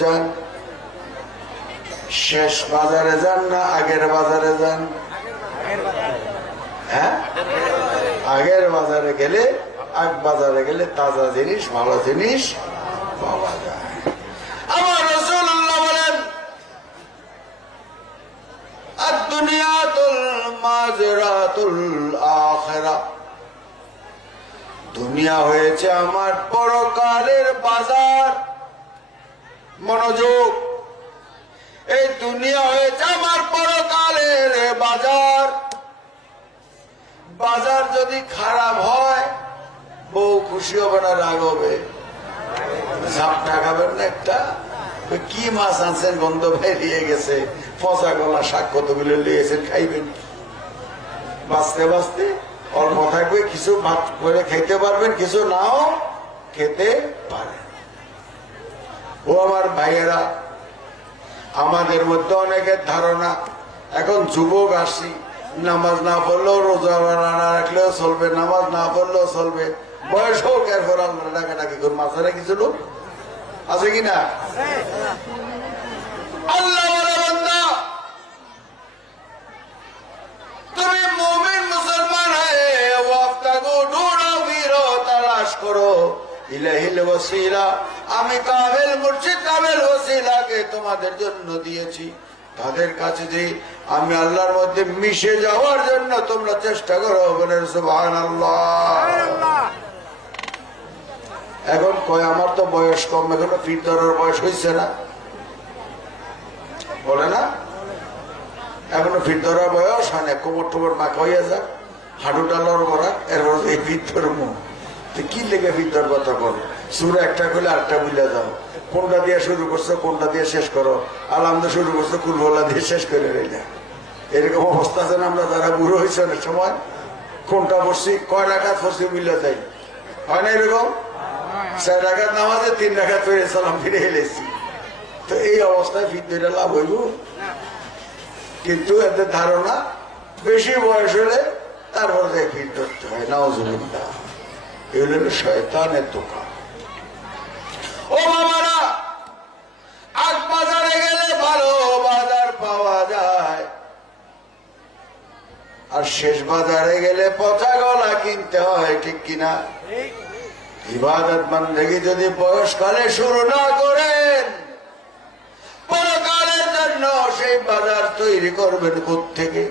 যান, শেষ বাজারে যান না আগের বাজারে যান? হ্যাঁ, আগের বাজারে গেলে, আগ বাজারে গেলে তাজা জিনিস, ভালো জিনিস পাওয়া যায়। আমার রাসূলুল্লাহ বলেন, আদ-দুনিয়াতুল মাজরাতুল আখিরাহ, দুনিয়া হয়েছে আমার পরকালের বাজার। মনোযোগ, এই দুনিয়া হয়েছে আমার পরকালের বাজার। বাজার যদি খারাপ হয়, বউ খুশি হবে না রাগ হবে? ঝাপটা খাবেন না একটা, কি মাছ আনছেন গন্ধ বেরিয়ে গেছে, পচা গলা শাক কতগুলো লিয়েছেন, খাইবেন? বাঁচতে বাঁচতে অল্প থাকবে, কিছু ভাত করে খেতে পারবেন, কিছু নাও খেতে পারেন। ও আমার ভাইয়েরা, আমাদের মধ্যে অনেকের ধারণা এখন যুবক আসি, নামাজ না পড়লেও, রোজা না রাখলেও চলবে, নামাজ না পড়লেও চলবে, বয়স হোক এরপর আল্লাহ ডাকাডাকি করুন। মাথায় কিছু লোক আছে কিনা? আল্লাহ তুমি মুমিন মুসলমান হয়ে ওয়াফতাগু ঢুঁড়ো ফিরো, তালাশ করো ইলাহিল ওয়াসিলা, আমি কামেল মুর্শিদ কামেল ওয়াসিলাকে তোমাদের জন্য দিয়েছি। তাদের কাছে যে আমি আল্লাহর মধ্যে মিশে যাওয়ার জন্য তোমরা চেষ্টা করো। বলেন সুবহানাল্লাহ। এখন কয় আমার তো বয়স কম, এখনো পীর ধরার বয়স হয়েছে না, বলে না? এখনো পীর ধরার বয়স হয় না, কোমর টোমর মাখা হইয়া যাক, হাঁটুটা লড়বড়া, এরপর এই পীর ধর্ম কি লেগে পীর ধরবা? তখন সূরা একটা করলে আরেকটা বুঝলে যাও, কোনটা দিয়ে শুরু করছো কোনটা দিয়ে শেষ করো, আলহামদা শুরু করছো কুলবলা দিয়ে শেষ করে রইলা। এরকম অবস্থা আছে না? আমরা যারা বুড়ো হয়েছে অনেক সময় কোনটা পড়ছি, কয় রাকাত পড়ছি বুঝলে যাই, হয় না এরকম? 4 রাকাত নামাজে 3 রাকাত পড়ে সালাম ফিরে এলেছি। তো এই অবস্থায় পীর ধরে লাভ হইব? কিন্তু এদের ধারণা বেশি বয়স হলে তারপর যে পীর ধরতে হয়, নাউজুবিল্লাহ। এগুলো হলো শয়তানের দোকান। ও বাবারা, আগ বাজারে গেলে ভালো বাজার পাওয়া যায়, আর শেষ বাজারে গেলে পচা গলা কিনতে হয়, ঠিক কিনা? ইবাদত বন্দেগী যদি বয়সকালে শুরু না করেন, পরকালের জন্য সেই বাজার তৈরি করবেন কোত্থেকে?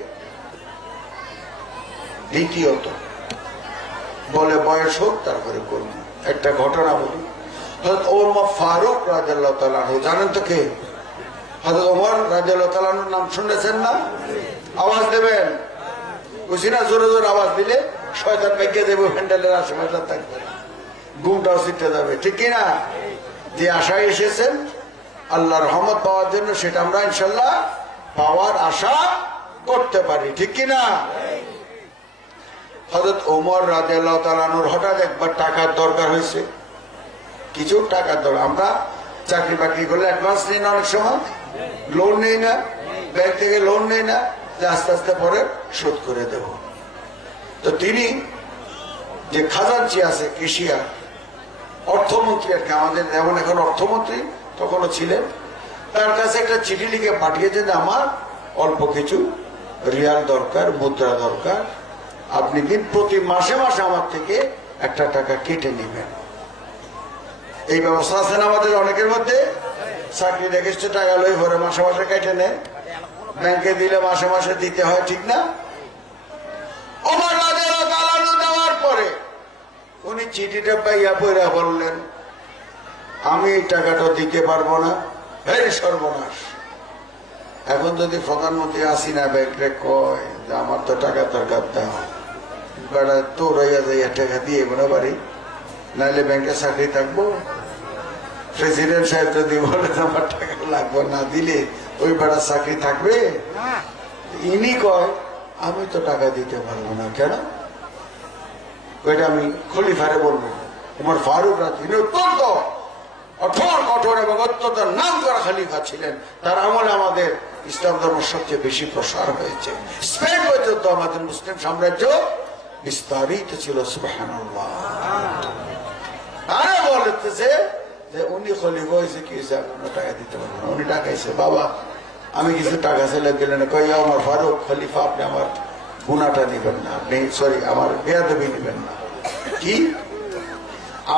দ্বিতীয়ত বলে বয়স হোক তারপরে করবেন। একটা ঘটনা বলি, হযরত ওমর ফারুক রাদিয়াল্লাহু তাআলা আনহু, জানেন তো কে? হযরত ওমর রাদিয়াল্লাহু তাআলা আনহুর নাম শুনেছেন না? আওয়াজ দেবেন, বুঝি না? জোরে জোরে আওয়াজ দিলে শয়তান ভেঙে দেবে, হ্যান্ডেলের আশেপাশে থাকবে, ঘুমটাও ছিটে যাবে, ঠিক কিনা? যে আশায় এসেছেন আল্লাহর রহমত পাওয়ার জন্য, সেটা আমরা ইনশাল্লাহ পাওয়ার আশা করতে পারি, ঠিক কিনা? হযরত ওমর রাদিয়াল্লাহু তাআলা আনহুর হঠাৎ একবার টাকার দরকার হয়েছে, কিছু টাকার দরকার। আমরা চাকরি বাকরি করলে অ্যাডভান্স নেই না, অনেক সময় লোন নেই না, ব্যাংক থেকে লোন নেই না, যে আস্তে আস্তে পরে শোধ করে দেব। তো তিনি যে খাজানচি আছে, কেশিয়ার, অর্থমন্ত্রী আর কি, আমাদের যেমন এখন অর্থমন্ত্রী তখনও ছিলেন, তার কাছে একটা চিঠি লিখে পাঠিয়েছেন যে আমার অল্প কিছু রিয়াল দরকার, মুদ্রা দরকার, আপনি দিন, প্রতি মাসে মাসে আমার থেকে একটা টাকা কেটে নেবেন। এই ব্যবস্থা আছে না আমাদের অনেকের মধ্যে? চাকরি দেখেছে, টাকা লই ভরে মাসে মাসে কেটে নেয়, ব্যাংকে দিলে মাসে মাসে দিতে হয়, ঠিক না? ওমর রাদিয়াল্লাহু তাআলা আনহু দেওয়ার পরে উনি চিঠিটা পাইয়া পড়া বললেন, আমি এই টাকাটা দিতে পারবো না। এই সর্বনাশ! এখন যদি প্রধানমন্ত্রী হাসিনা ব্যাংকে কয় যে আমার তো টাকা দরকার, দাও, বেড়া তোর হইয়া যাইয়া টাকা দিয়ে মনে পারি, নাহলে ব্যাংকে চাকরি থাকবো। প্রেসিডেন্ট সাহেব যদি বলে আমার টাকা লাগবে, না দিলে ওই বেড়া চাকরি থাকবে? ইনি কয় আমি তো টাকা দিতে পারবো না। কেন? ওইটা আমি খলিফারে বলবো। ওমর ফারুক তিনি অত্যন্ত কঠোর কঠোর এবং অত্যন্ত নাম করা খলিফা ছিলেন। তার আমলে আমাদের ইসলাম ধর্ম সবচেয়ে বেশি প্রসার হয়েছে। স্পেন পর্যন্ত আমাদের মুসলিম সাম্রাজ্য বিস্তারিত ছিল। সুবহানাল্লাহ। আরে বলতেছে যে উনি খলিফা হয়েছে কি হয়েছে আপনার টাকা দিতে পারবেন। উনি টাকাইছে, বাবা আমি কিছু টাকা ছেলে দিলেন, কই আমার ফারুক খলিফা আপনি আমার গুনাটা নিবেন না, আপনি সরি আমার বেয়াদবি নিবেন না। কি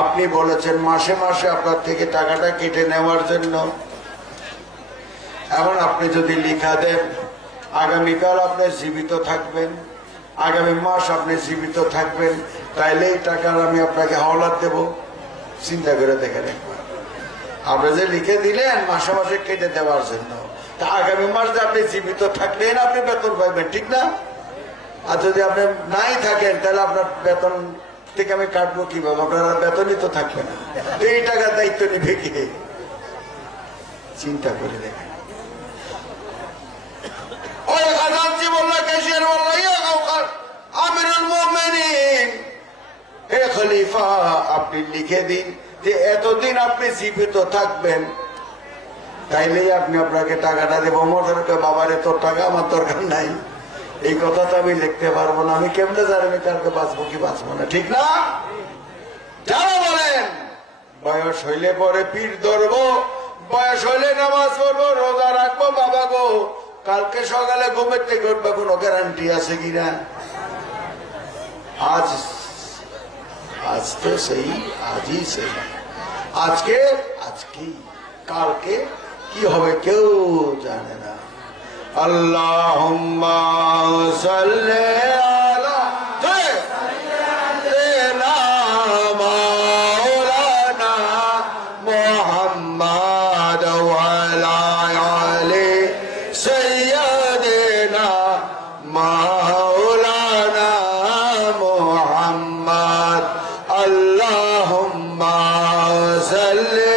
আপনি বলেছেন মাসে মাসে আপনার থেকে টাকাটা কেটে নেওয়ার জন্য, এখন আপনি যদি লিখা দেন আগামীকাল আপনি জীবিত থাকবেন, আগামী মাস আপনি জীবিত থাকবেন, তাইলে এই টাকার আমি আপনাকে হাওলাত দেব। চিন্তা করে দেখেন একবার, আপনি যে লিখে দিলেন মাসে মাসে কেটে দেওয়ার জন্য, তা আগামী মাস যে আপনি জীবিত থাকলেন আপনি বেতন পাইবেন, ঠিক না? আর যদি আপনি নাই থাকেন তাহলে আপনার বেতন থেকে আমি কাটবো কিভাবে? আপনার বেতনই তো থাকবে না, এই টাকার দায়িত্ব নিবে কি? চিন্তা করে দেখেন। ওই খাজানজি বলল, ক্যাশিয়ার বলল, আমিরুল মুমিনিন হে খলিফা আপনি লিখে দিন যে এতদিন আপনি জীবিত থাকবেন, তাইলেই আপনি আপনাকে টাকাটা দেবো। মোটরকে বাবারে তোর টাকা আমার দরকার নাই, এই কথা তো আমি লিখতে পারবো না, আমি কেমনে জানি আমি কালকে বাঁচবো কি বাঁচবো না, ঠিক না? যারা বলেন বয়স হইলে পরে পীর ধরবো, বয়স হইলে নামাজ পড়বো, রোজা রাখবো, বাবা গো কালকে সকালে ঘুমের থেকে উঠবে, কোনো গ্যারান্টি আছে কিনা? আজ তো সেই আজই সেই, আজকে আজকেই, কালকে কি হবে কেউ জানে না। আল্লাহুম্মা সাল্লি আলা সাইয়্যিদিনা মাওলানা মুহাম্মাদ ওয়া আলা আলি সাইয়্যিদিনা মাওলানা মুহাম্মাদ। আল্লাহুম্মা সাল্লি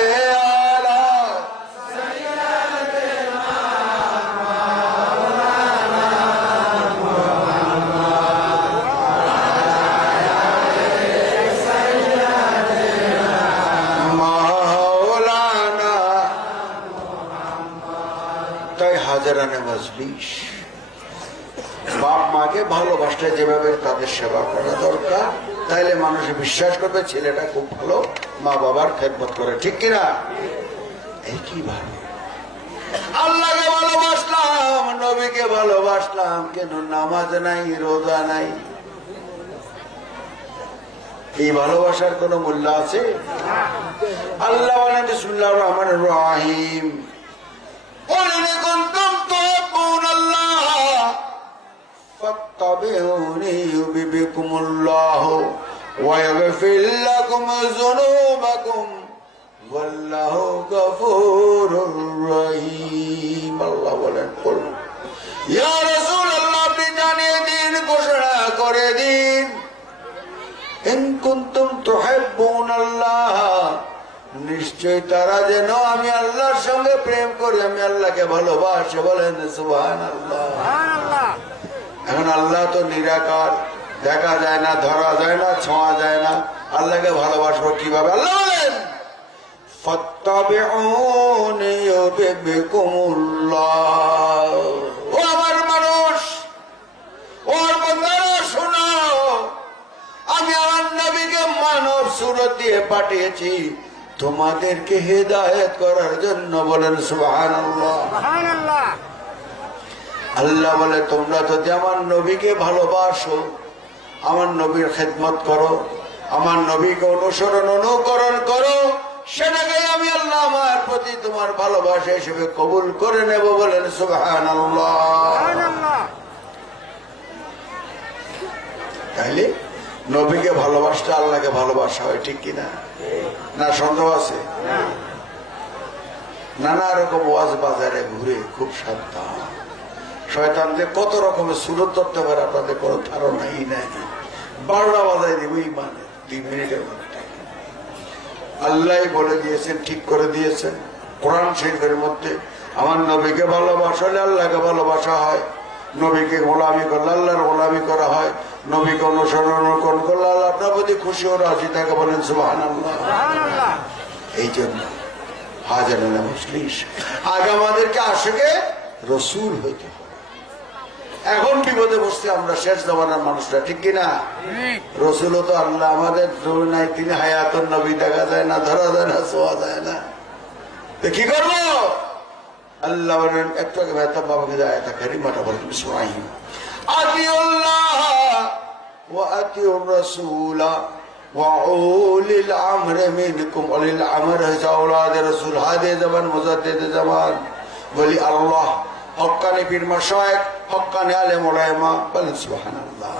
হাজারানে মজলিস। বাপ মাকে ভালোবাসতে যেভাবে তাদের সেবা করা দরকার, তাইলে মানুষ বিশ্বাস করবে ছেলেটা খুব ভালো, মা বাবার খেদমত করে, ঠিক কিনা? একইভাবে আল্লাহকে ভালোবাসলাম, নবীকে ভালোবাসলাম, কেন নামাজ নাই, রোজা নাই? এই ভালোবাসার কোন মূল্য আছে? আল্লাহ বলেন বিসমিল্লাহির রহমানির রহিম, فاتبعوني يحببكم الله ويغفر لكم ذنوبكم والله غفور رحيم। আল্লাহ বলেন, ইয়া রাসূলুল্লাহ আপনি জানিয়ে দিন, ঘোষণা করে দিন, ইন কুনতুম তুহিব্বুনাল্লাহ, নিশ্চয় তারা যেন আমি আল্লাহর সঙ্গে প্রেম করি, আমি আল্লাহকে ভালোবাসি। বলেন সুবহানাল্লাহ। এখন আল্লাহ তো নিরাকার, দেখা যায় না, ধরা যায় না, ছোঁয়া যায় না, আল্লাহকে ভালোবাসবো কিভাবে? আল্লাহ বলেন ফাত্তাবিউনি ইউহিব্বুকুমুল্লাহ। ও আমার মানুষ, ও বান্দারা শোনো, আমি আমার নবীকে মানব সুরত দিয়ে পাঠিয়েছি তোমাদেরকে হেদায়েত করার জন্য। বলেন সুবহানাল্লাহ। সুবহানাল্লাহ। আল্লাহ বলে তোমরা যদি আমার নবীকে ভালোবাসো, আমার নবীর খেদমত করো, আমার নবীকে অনুসরণ অনুকরণ করো, সেটাকে আমি আল্লাহ আমার প্রতি তোমার ভালোবাসা হিসেবে কবুল করে নেব। বলেন সুবহানাল্লাহ। তাইলে নবীকে ভালোবাসতে আল্লাহকে ভালোবাসা হয়, ঠিক কিনা? না সন্দেহ আছে? নানা রকম ওয়াজ বাজারে ঘুরে খুব সাবধান, শয়তান যে কত রকমের সুরত ধরতে পারে আপনাদের কোনো ধারণাই নাই। 12টা বাজায় দিব ইমানে 2 মিনিটের মধ্যে। আল্লাহ বলে দিয়েছেন, ঠিক করে দিয়েছেন কোরআন শরীফের মধ্যে, আমার নবীকে ভালোবাসলে আল্লাহকে ভালোবাসা হয়, নবীকে গোলামি করলে আল্লাহর গোলামি করা হয়, নবীকে অনুসরণ অনুকরণ করলে আল্লাহ আপনার প্রতি খুশি ও রাজি থাকে। বলেন সুবহানাল্লাহ। এই জন্য হাজারানা মজলিস আগে আমাদেরকে আশিকে রসুল হইতে হবে। এখন বিপদে বসছে আমরা শেষ জমানার মানুষরা, ঠিক কিনা? রসুলও তো আল্লাহ আমাদের নাই, তিনি হায়াতুন নবী, দেখা যায় না, ধরা যায় না, ছোঁয়া যায় না, তো কি করবো? আল্লাহ বলেন একটু আগে ভাইতাম বাবাকে যায় থাকেন মাটা বলেন ইসমাইল আতিউল্লাহ ওয়া আতিউর রাসূল ওয়া উলিল আমরি মিনকুম। উলিল আমর হচ্ছে আওলাদ রাসূল, হাদে জামান, মুজাদ্দিদ জামান, বলি আল্লাহ, হক্কানি পীর মাশায়েখ, হক্কানি আলেম উলামা, বলেন সুবহানাল্লাহ।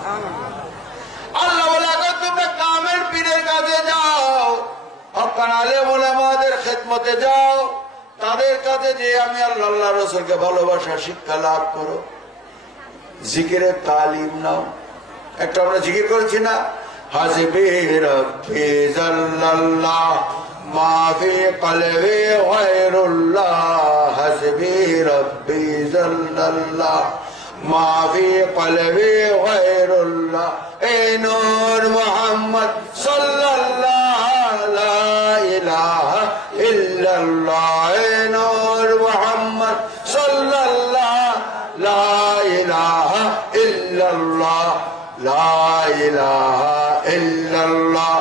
আল্লাহ বলে আগে তোমরা কামেল পীরের কাছে যাও, হক্কানি আলেম উলামাদের খেদমতে যাও, তাদের কাছে যে আমি আল্লাহ রাসূলকে ভালোবাসা শিক্ষা লাভ করো, জিকিরের তালিম নাও। একটা আমরা জিকির করেছি না, হাসবি রাব্বি জাল্লাল্লাহ মা ফি কলবি গায়রুল্লাহ, হাসবি রাব্বি জাল্লাল্লাহ মা ফি কলবি গায়রুল্লাহ, এ নূর মুহাম্মদ সাল্লাল্লাহু লা ইলাহা ইল্লাল্লাহ, এ নূর মুহাম্মদ সাল্লাল্লাহু লা ইলাহা ইল্লাল্লাহ, লা ইলাহা ইল্লাল্লাহ,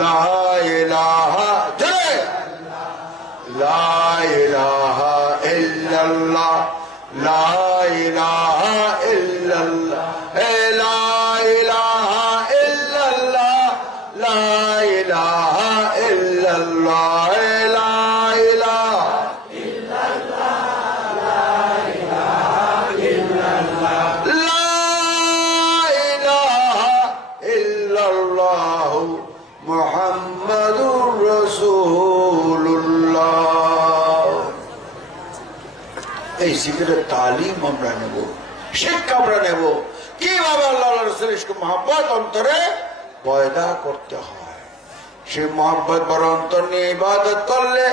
লা ইলাহা, লা ইলাহা ইল্লাল্লাহ, লা ইলাহা ইল্লাল্লাহ, লা ইলাহা ইল্লাল্লাহ, লা ইলাহা ইল্লাল্লাহ, লা ইলাহা ইল্লাল্লাহ মুহাম্মাদুর রাসূলুল্লাহ। এই জিকিরের তালিম আমরা নেব, শিক্ষা আমরা নেব, কিভাবে আল্লাহ রাসূলের ইশক মহব্বত অন্তরে পয়দা করতে হয়। সে মহব্বত বড় অন্তর নিয়ে ইবাদত করলে,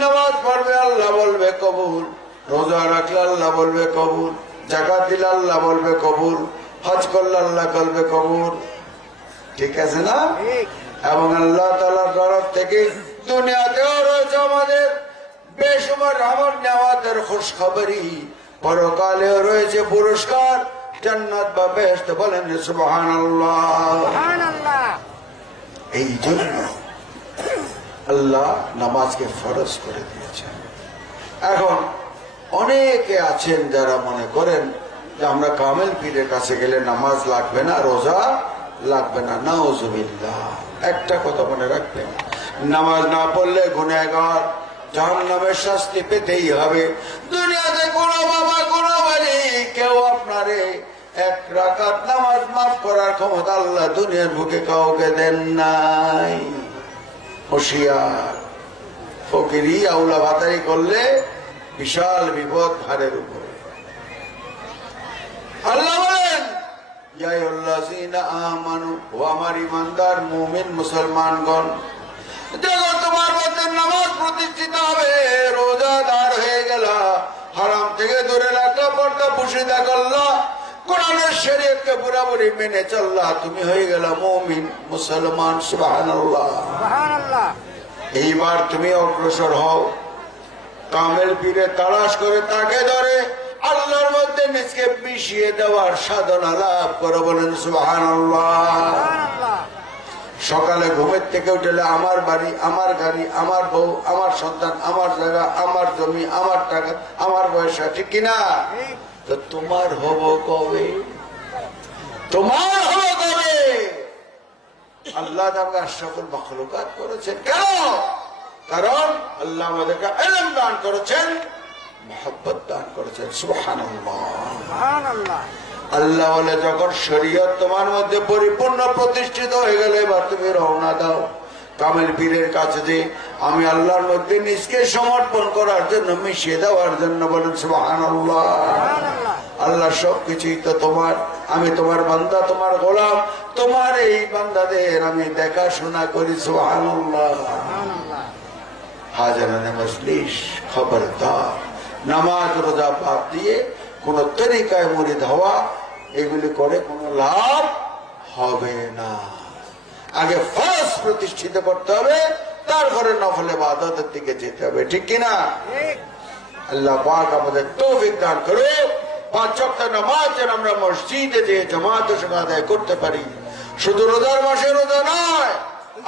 নামাজ পড়বে আল্লাহ বলবে কবুল, রোজা রাখলে আল্লাহ বলবে কবুল, যাকাত দিলে আল্লাহ বলবে কবুল, হজ করলে আল্লাহ বলবে কবুল, ঠিক আছে না? এবং আল্লাহ তাআলার তরফ থেকে দুনিয়াতেও রয়েছে আমাদের বেশুমার রহমত নেওয়াতের খুশখবরি, পরকালেও রয়েছে পুরস্কার, জান্নাত বা বেহেশত, বলেন সুবহানাল্লাহ। এই জন্য আল্লাহ নামাজকে ফরজ করে দিয়েছেন। এখন অনেকে আছেন যারা মনে করেন যে আমরা কামেল পীরের কাছে গেলে নামাজ লাগবে না, রোজা লাগবে না। নাউজুবিল্লাহ। একটা কথা মনে রাখবেন, নামাজ না পড়লে গুনাহগার, জাহান্নামের শাস্তি পেতেই হবে। দুনিয়াতে কোনো বাবা কোনো বাড়ি কেউ আপনারে এক রাকাত নামাজ মাফ করার ক্ষমতা আল্লাহ দুনিয়ার বুকে কাউকে দেন নাই। হুঁশিয়ার, ফকিরি আউলা ভাতারি করলে বিশাল বিপদ ঘাড়ের উপরে। আল্লাহ বলেন ইয়া আইয়ুহাল্লাযীনা আমানু, ও আমার ঈমানদার মুমিন মুসলমানগণ, যখন তোমার মধ্যে নামাজ প্রতিষ্ঠিত হবে, রোজাদার হয়ে গেল, হারাম থেকে দূরে রাখা, পর্দা পুশিদা করলা, কোরআনের শরীয়তকে পুরোপুরি মেনে চললা, তুমি হয়ে গেল মুমিন মুসলমান। সুবহানাল্লাহ, সুবহানাল্লাহ। এইবার তুমি অগ্রসর হও, কামেল পীরে তালাশ করে তাকে ধরে আল্লাহর মধ্যে নিজকে মিশিয়ে দেওয়ার সাধনা লাভ করো, বলেন সুবহানাল্লাহ। সকালে ঘুমের থেকে উঠলে আমার বাড়ি, আমার গাড়ি, আমার বউ, আমার সন্তান, আমার জায়গা, আমার জমি, আমার টাকা, আমার পয়সা, ঠিক কিনা? তো তোমার হব কবে? তোমার হব কবে? আল্লাহ আমাকে আশরাফুল মাখলুকাত করেছেন কেন? কারণ আল্লাহ আমাদেরকে ইলম দান করেছেন, মহব্বত দান করেছেন। সুবহানাল্লাহ, সুবহানাল্লাহ। আল্লাহ বলে যখন শরীয়ত তোমার মধ্যে পরিপূর্ণ প্রতিষ্ঠিত হয়ে গেলে, এবার তুমি রওনা দাও কামেল পীরের কাছে, যে আমি আল্লাহর মধ্যে নিজকে সমর্পণ করার জন্য, মিশিয়ে দেওয়ার জন্য, বলেন সুবহানাল্লাহ। আল্লাহ সবকিছুই তো তোমার, আমি তোমার বান্দা, তোমার গোলাম, তোমার এই বান্দাদের আমি দেখাশোনা করি। সুবহানাল্লাহ। হাজারানে মজলিস, খবরদার, নামাজ রোজা বাদ দিয়ে কোন তরিকায় মুরিদ হওয়া, এগুলি করে কোনো লাভ হবে না। আগে ফরজ প্রতিষ্ঠিত করতে হবে, তারপরে নফল ইবাদতের দিকে যেতে হবে, ঠিক কিনা? আল্লাহ পাক আমাদের তৌফিক দান করুক। 5 ওয়াক্ত নামাজ যেন আমরা মসজিদে যে জামাতের সঙ্গে আদায় করতে পারি। শুধু রোজার মাসে রোজা নয়,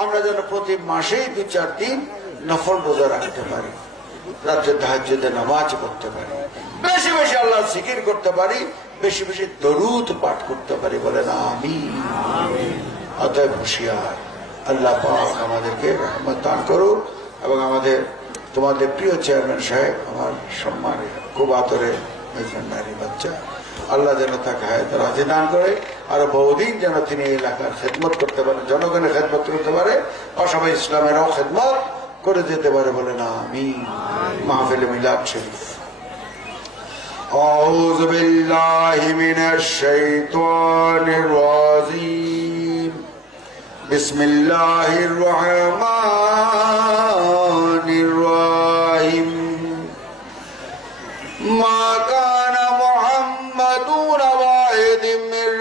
আমরা যেন প্রতি মাসেই 2-4 দিন নফল রোজা রাখতে পারি, রাত্রে তাহাজ্জুদে নামাজ পড়তে পারি, বেশি বেশি আল্লাহ জিকির করতে পারি, বেশি বেশি দরুদ পাঠ করতে পারি। বলেন আমিন। অতএব হুঁশিয়ার, আল্লাহ পাক আমাদেরকে রহমত দান করুক এবং আমাদের তোমাদের প্রিয় চেয়ারম্যান সাহেব, আমার সম্মানের খুব আদরের নারী বাচ্চা, আল্লাহ যেন তাকে হায়াত রাজি দান করে, আরো বহুদিন যেন তিনি এই এলাকার খেদমত করতে পারে, জনগণের খেদমত করতে পারে, পাশাপাশি ইসলামেরও খেদমত করে যেতে পারে। বলেন আমিন। মাহফিলে মিলাদ শরীফ। আউযু বিল্লাহি মিনাশ শাইতানির রাজিম। বিসমিল্লাহির রহমানির রহিম। মা কানা মুহাম্মাদুন ওয়াহিদিম মির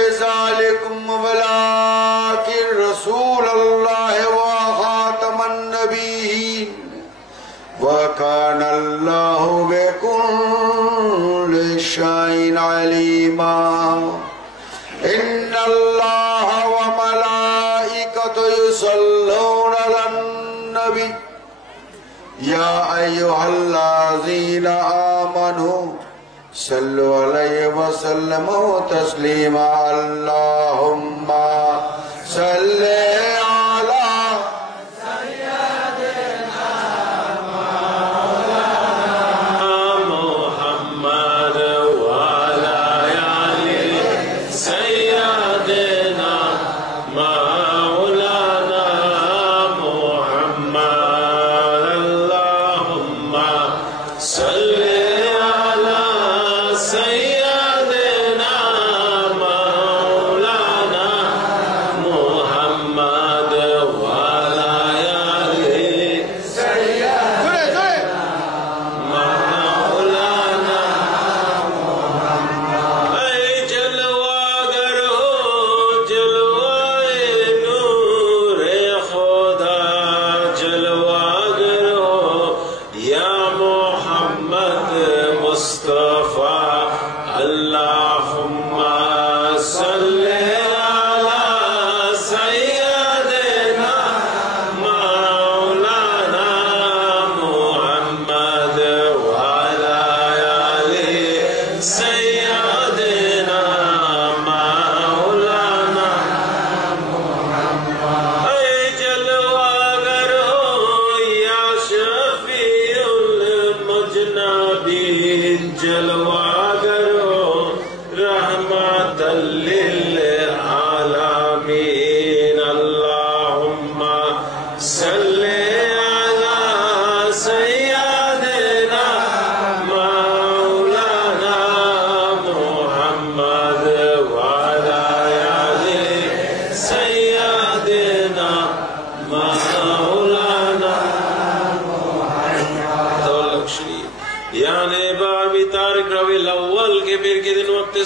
রিজালিকুম ওয়ালাকিন রাসূলুল্লাহি ওয়া খাতামান নবিয়্যিন ওয়া কানা আল্লাহু বিকুল্লি শাইইন আলিমা। ইন্নাল্লাহা ওয়া মালাইকাতাহু ইউসাল্লুনা আলান নবী ইয়া আইয়ুহাল্লাযীনা আমানু সাল্লু আলাইহি ওয়া সাল্লিমু তাসলিমা। আল্লাহুম্মা সাল্লি আলা সাইয়্যিদিনা মুহাম্মাদ ওয়া আলা আলি সাইয়্যিদিনা মাওলানা মুহাম্মাদ। আল্লাহুম্মা সাল্লি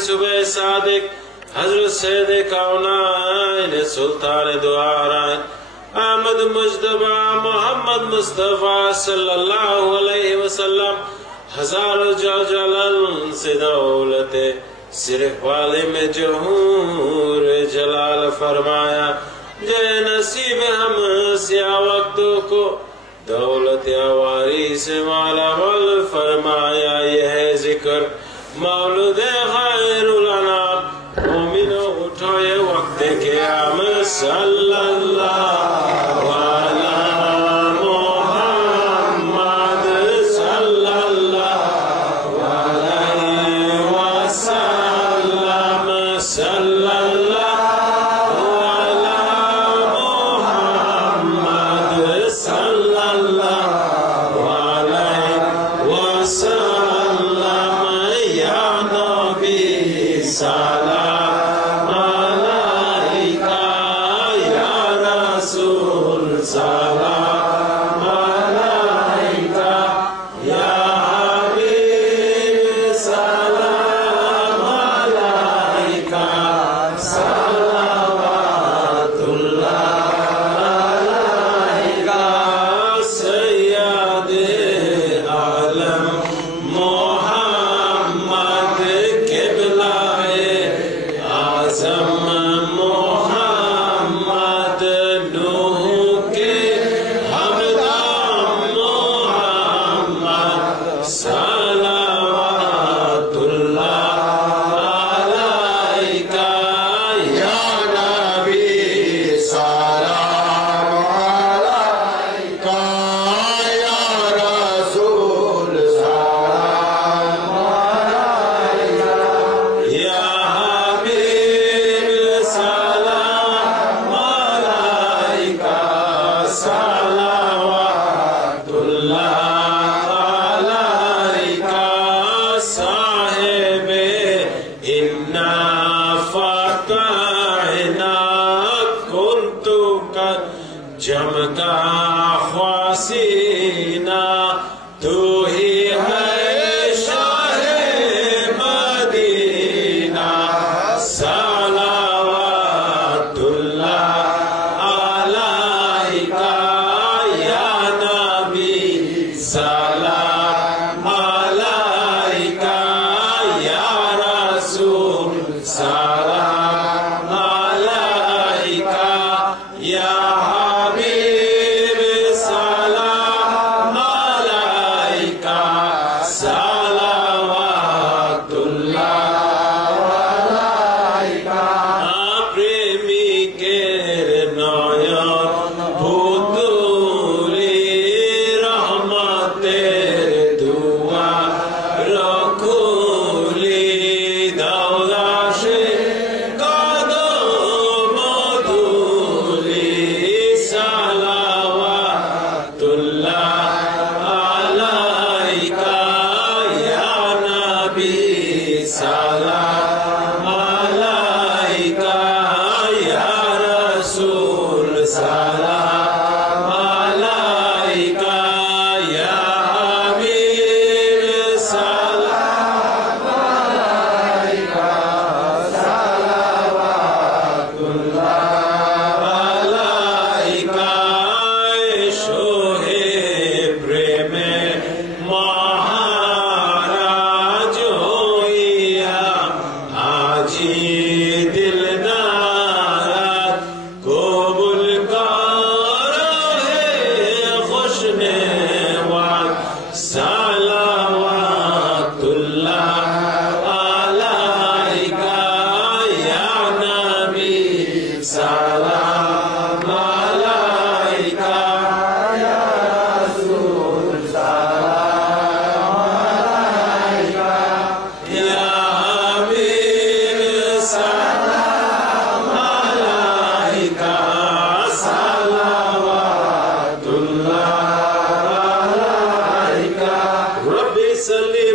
सुबह सादिक हजरत सैयद काउनाइन सुल्तान दुआराइन अहमद मुज्तबा मोहम्मद मुस्तफा सल्लल्लाहु अलैहि वसल्लम हजारों जलाल से दौलते सिर्फ वाले में जहूर जलाल फरमाया। जय नसीब हम स्या वक्तों को दौलत आवारी से माला माल फरमाया। यह जिक्र मौलूद खैरुल अनाम मोमिनो उठो ये वक्त के हम सल्लल्लाहु अलैहि मुहम्मद सल्लल्लाहु अलैहि वसल्लम सल्लल्लाहु अलैहि मुहम्मद सल्लल्लाहु अलैहि वसल्लम। या नबी सलाम अलैका या मदीना तू ही है शाहे मदीना सलावतुल्लाह अलैका या नबी सलाम अलैका या रसूल सलाम अलैका या हबीब सलाम अलैका सलावतुल्लाह अलैका प्रेमिकेर नयन ভুতুলে রহমতের দুয়ার খুলে দাও দাসে কদম ধুলে সালাওয়াতুল্লাহ আলাইকা ইয়া নবী সালাম আলাইকা ইয়া রাসূল সালাম আলাইকা ইয়া হাবিব সালাম আলাইকা সালাওয়াতুল্লাহ আলাইকা শোহে প্রেমে মহারাজ হইয়া আজি দিল নারাজ কবুল কর হে খুশনেওয়াজ সালাওয়াতুল্লাহ আলাইকা ইয়া নবী সালাম আলাইকা ইয়া রাসূল সালাম আলাইকা ইয়া হাবিব সালাম আলাইকা সালাওয়াতুল্লাহ আলাইকা রব্বি সাল্লি